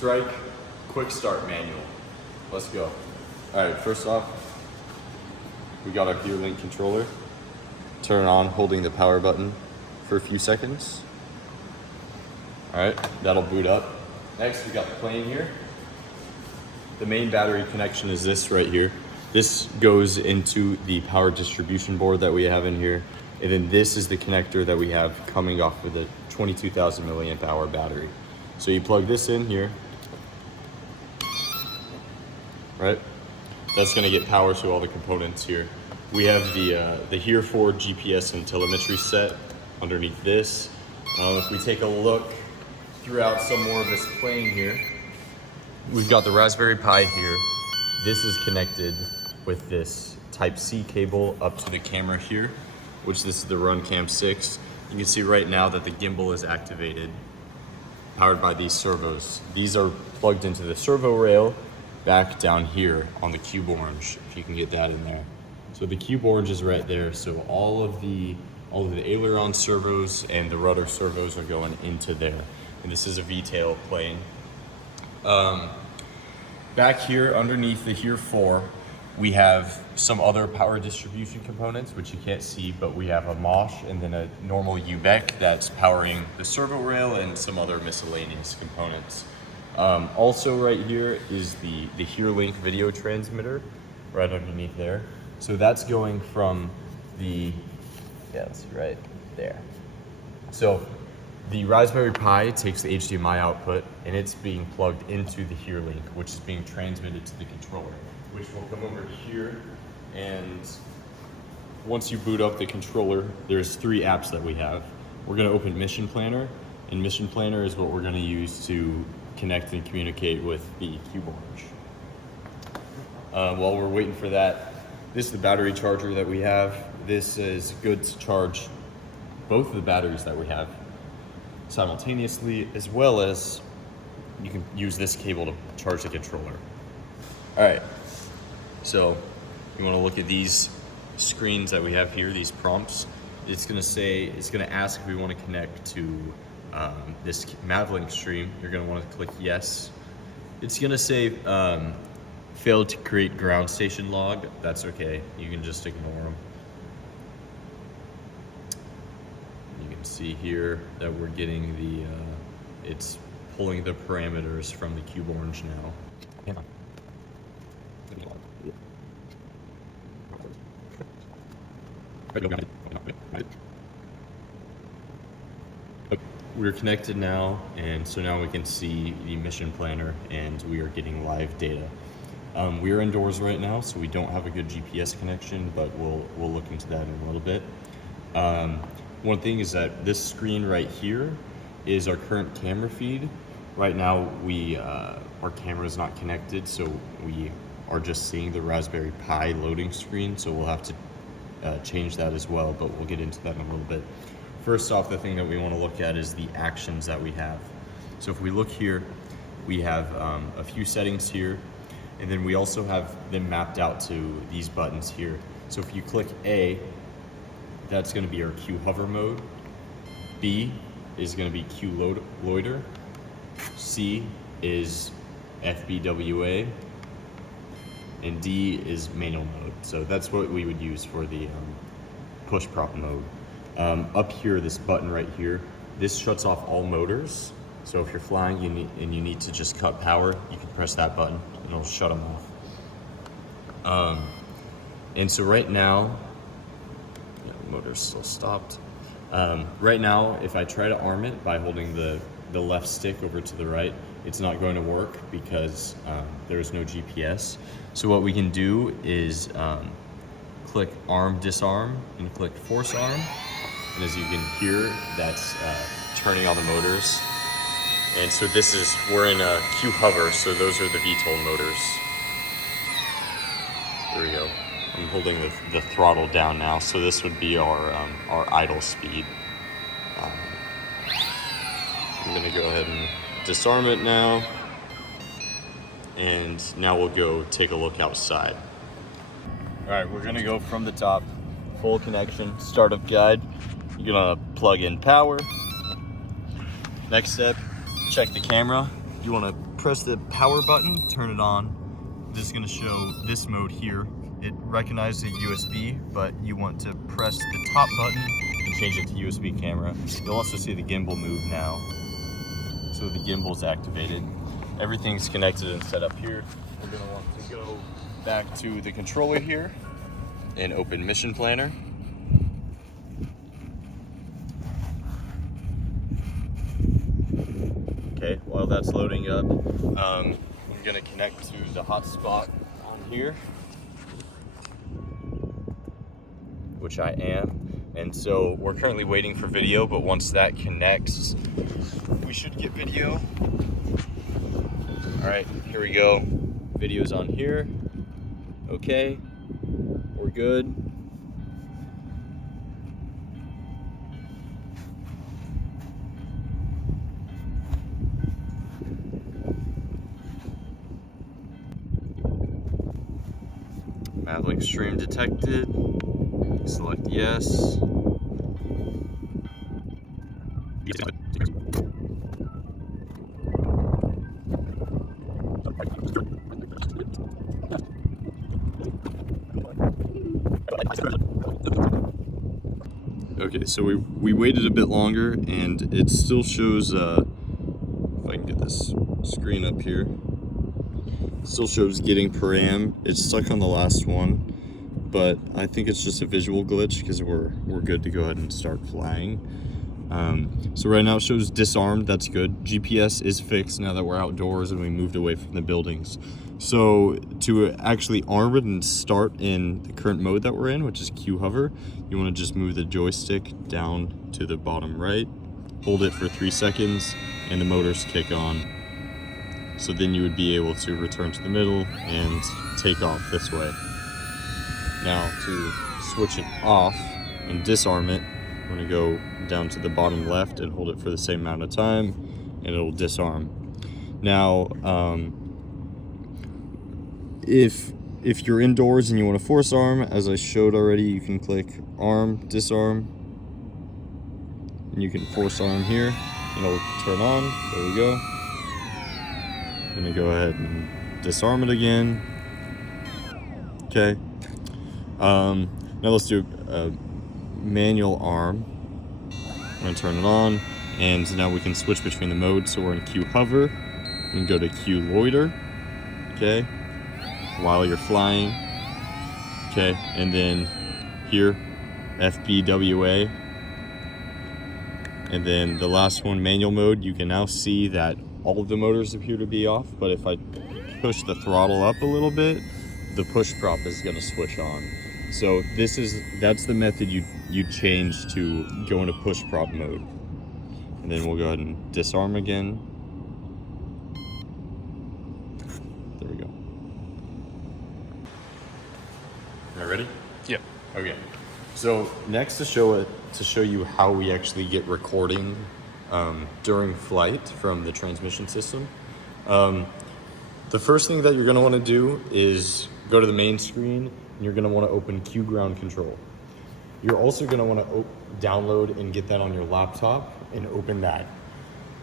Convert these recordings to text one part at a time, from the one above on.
Strike quick start manual. Let's go. All right, first off, we got our HearLink controller. Turn it on holding the power button for a few seconds. All right, that'll boot up. Next, we got the plane here. The main battery connection is this right here. This goes into the power distribution board that we have in here. And then this is the connector that we have coming off with a 22,000 milliamp hour battery. So you plug this in here, right? That's gonna get power to all the components here. We have the HEAR4 GPS and telemetry set underneath this. If we take a look throughout some more of this plane here, we've got the Raspberry Pi here. This is connected with this Type-C cable up to the camera here, which this is the RunCam 6. You can see right now that the gimbal is activated, powered by these servos. These are plugged into the servo rail back down here on the Cube Orange, if you can get that in there. So the Cube Orange is right there. So all of the aileron servos and the rudder servos are going into there. And this is a V-tail plane. Back here underneath the HEAR4, we have some other power distribution components, which you can't see, but we have a MOSH and then a normal UBEC that's powering the servo rail and some other miscellaneous components. Also right here is the HearLink video transmitter right underneath there. So that's going from that's right there. So the Raspberry Pi takes the HDMI output and it's being plugged into the HearLink, which is being transmitted to the controller, which will come over here. And once you boot up the controller, there's 3 apps that we have. We're gonna open Mission Planner, and Mission Planner is what we're gonna use to connect and communicate with the Cube Orange. While we're waiting for that, this is the battery charger that we have. This is good to charge both of the batteries that we have simultaneously, as well as you can use this cable to charge the controller. All right, so you want to look at these screens that we have here, these prompts. It's gonna ask if we want to connect to this Mavlink stream. You're gonna want to click yes. It's gonna say failed to create ground station log. That's okay, you can just ignore them. You can see here that we're getting it's pulling the parameters from the Cube Orange now. We're connected now, and so now we can see the Mission Planner and we are getting live data. We are indoors right now, so we don't have a good GPS connection, but we'll look into that in a little bit. One thing is that this screen right here is our current camera feed. Right now, our camera is not connected, so we are just seeing the Raspberry Pi loading screen, so we'll have to change that as well, but we'll get into that in a little bit. First off, the thing that we want to look at is the actions that we have. So if we look here, we have a few settings here, and then we also have them mapped out to these buttons here. So if you click A, that's going to be our Q hover mode. B is going to be Q loiter. C is FBWA. And D is manual mode. So that's what we would use for the push prop mode. Up here, this button right here, this shuts off all motors. So if you're flying you need to just cut power, you can press that button and it'll shut them off. And so right now, the motor's still stopped. Right now, if I try to arm it by holding the left stick over to the right, it's not going to work because there's no GPS. So what we can do is click arm, disarm, and click force arm. And as you can hear, that's turning on the motors. And so we're in a Q hover, so those are the VTOL motors. There we go. I'm holding the throttle down now, so this would be our idle speed. I'm gonna go ahead and disarm it now. And now we'll go take a look outside. All right, we're gonna go from the top, full connection, startup guide. You're gonna plug in power. Next step, check the camera. You wanna press the power button, turn it on, this is going to show this mode here. It recognizes a USB, but you want to press the top button and change it to USB camera. You'll also see the gimbal move now. So the gimbal's activated. Everything's connected and set up here. We're going to want to go back to the controller here and open Mission Planner. Okay, while that's loading up, I'm going to connect to the hotspot on here, which I am. And so we're currently waiting for video, but once that connects, we should get video. All right, here we go. Video's on here. Okay, we're good. Mavlink stream detected. Select yes. Okay, so we waited a bit longer, and it still shows, if I can get this screen up here, it still shows getting param. It's stuck on the last one, but I think it's just a visual glitch because we're good to go ahead and start flying. So right now it shows disarmed, that's good. GPS is fixed now that we're outdoors and we moved away from the buildings. So to actually arm it and start in the current mode that we're in, which is Q hover, you want to just move the joystick down to the bottom right, hold it for 3 seconds, and the motors kick on. So then you would be able to return to the middle and take off this way. Now to switch it off and disarm it, I'm going to go down to the bottom left and hold it for the same amount of time, and it'll disarm. Now, if you're indoors and you want to force arm, as I showed already, you can click arm, disarm, and you can force arm here, and it'll turn on. There we go. I'm going to go ahead and disarm it again. Okay. Now let's do a manual arm. I'm going to turn it on, and now we can switch between the modes. So we're in Q hover, we can go to Q loiter, okay, while you're flying, okay, and then here, FBWA, and then the last one, manual mode. You can now see that all of the motors appear to be off, but if I push the throttle up a little bit, the push prop is going to switch on. So that's the method you change to go into push prop mode. And then we'll go ahead and disarm again. There we go. Are you ready? Yep. Okay. So next to show you how we actually get recording during flight from the transmission system. The first thing that you're going to want to do is go to the main screen, and you're going to want to open Q ground control. You're also going to want to download and get that on your laptop and open that.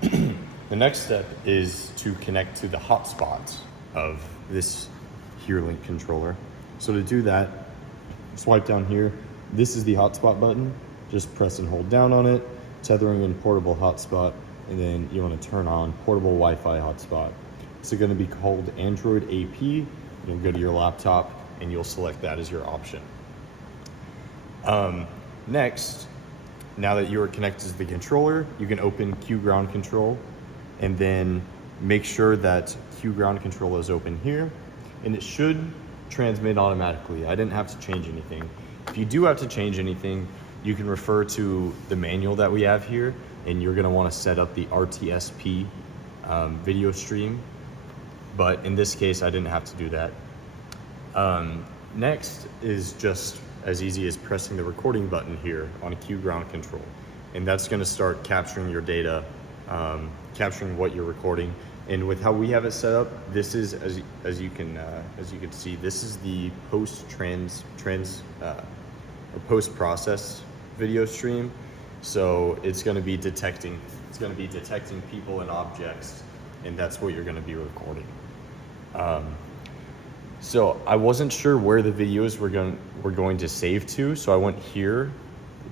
The next step is to connect to the hotspot of this HereLink controller. So to do that, swipe down here. This is the hotspot button. Just press and hold down on it, tethering in portable hotspot, and then you want to turn on portable Wi-Fi hotspot. It's going to be called Android AP. You'll go to your laptop and you'll select that as your option. Next, now that you are connected to the controller, you can open Q ground control, and then make sure that Q ground control is open here, and it should transmit automatically. I didn't have to change anything. If you do have to change anything, you can refer to the manual that we have here, and you're going to want to set up the RTSP video stream. But in this case, I didn't have to do that. Next is just as easy as pressing the recording button here on Q ground control. And that's going to start capturing your data, capturing what you're recording. And with how we have it set up, this is, as you can see, this is the post-process video stream. So it's going to be detecting people and objects, and that's what you're going to be recording. So I wasn't sure where the videos were going to save to, so I went here.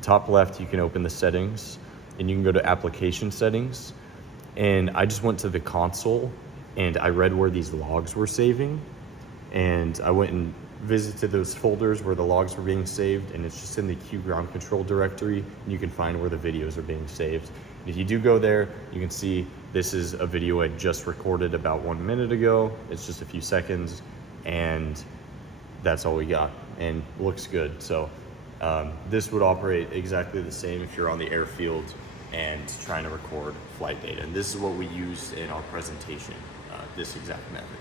Top left, you can open the settings, and you can go to application settings. And I just went to the console, and I read where these logs were saving, and I went and visited those folders where the logs were being saved, and it's just in the Q ground control directory, and you can find where the videos are being saved. And if you do go there, you can see this is a video I just recorded about 1 minute ago. It's just a few seconds, and that's all we got, and looks good. So this would operate exactly the same if you're on the airfield and trying to record flight data. And this is what we used in our presentation, this exact method.